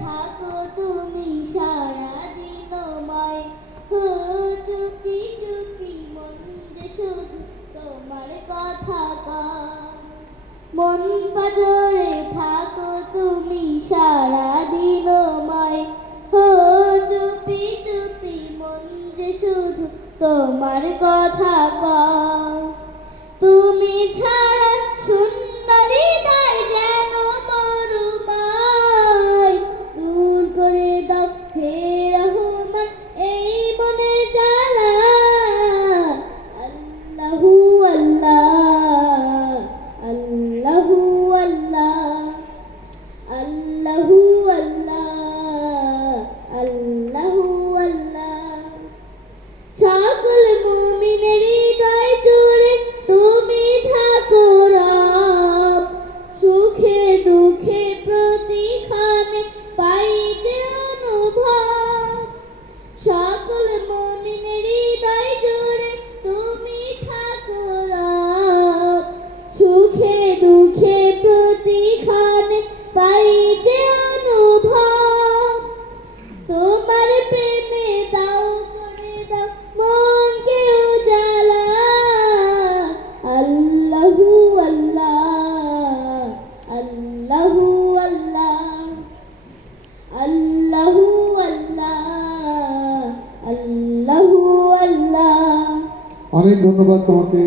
থাকো তুমি সারাদিন আমায়, হো চুপি চুপি মন যে শুধু তোমার কথা কয়। মন পাজরে থাকো তুমি সারাদিন আমায়, হো চুপি চুপি মন যে শুধু তোমার কথা কয়। তুমি ছাড়া শূন্য হৃদয় যেন মরুময়, দূর করে দাও হে রহমান এই মনের জ্বালা। আল্লাহু আল্লাহ, আল্লাহু আল্লাহ, আল্লাহু আল্লাহ, আল্লাহু আল্লাহ। সকল মুমিনের হৃদয় জুড়ে তুমি থাকো রব, সুখে দুঃখে প্রতিক্ষণে পাইতে অনুভব। সকল মুমিনের হৃদয় জুড়ে তুমি থাকো রব, সুখে দুঃখে প্রতিক্ষণে পাইতে অনুভব। তোমার প্রেমে দাও করে দাও মনকে উজালা। আল্লাহু আল্লাহ, আল্লাহু আল্লাহ, আল্লাহু আল্লাহ, আল্লাহু আল্লাহ। অনেক ধন্যবাদ তোমাকে।